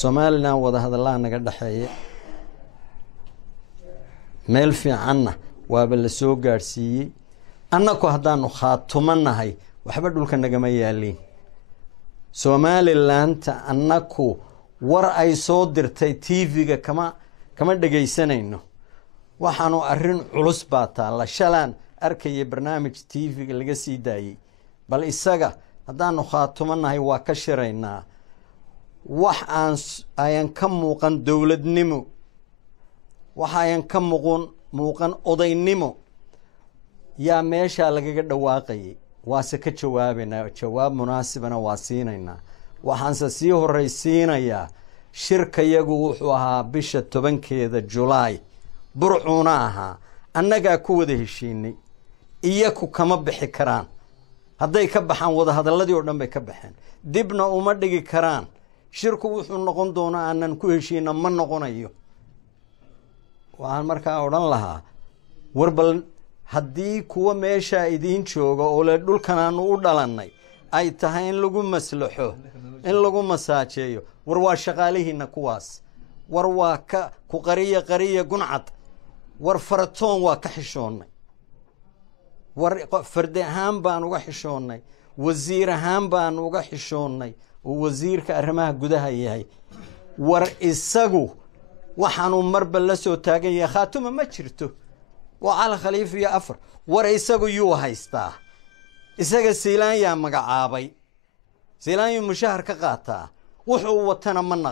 Somaliland wada hadallaan naga dhaxeeyay meel fiicanna waaba la soo gaarsiiyay annagu haddaanu khaatumanahay waxba dhulka nagama yaalin Somaliland annagu war ay soo dirtay TV-ga kama dhageysanayno waxaanu arrin culus baa taala shalaan arkay barnaamij TV-ga laga sii daayay bal isaga haddaanu khaatumanahay waa ka shiraynaa wax aan ka muuqan dawladnimo wax aan ka muuqan odaynimo yaa meesha lagaga dhawaaqay waase ka jawaabayna jawaab munaasibana waa siinayna waxaan sii horeysiinaya shirkayagu wuxuu ahaa bisha 10keeda July burcuna ahaa annaga ku wada heshiinay iyaku kama bixi karaan hadday ka baxaan wada hadaladii oo dhan bay ka baxeen dibna uma dhigi karaan shirku wuxuu noqon doonaa aanan ku heshiina ma noqonayo waxaan markaa oran lahaa warbal haddii kuwa meesha idin jooga oo le dhulkan aanu u dhalanay ay tahay in lagu maslaxo in lagu masaajeeyo war waa shaqaalihiina kuwaas war waa ka ku qariya guncad war faratoon waa ka xishoonay war fardi ahaan baan uga xishoonay wasiir ahaan baan uga xishoonay oo wasiirka arrimaha gudaha yahay war isagu waxaanu marba la soo taagan yahay khaatuma ma jirto وعلى خليفة يا أفر ورئيسه يو هايستا إساق سيلان يا مقعابي سيلان يو مشاهر كقاتا وحو وطنا من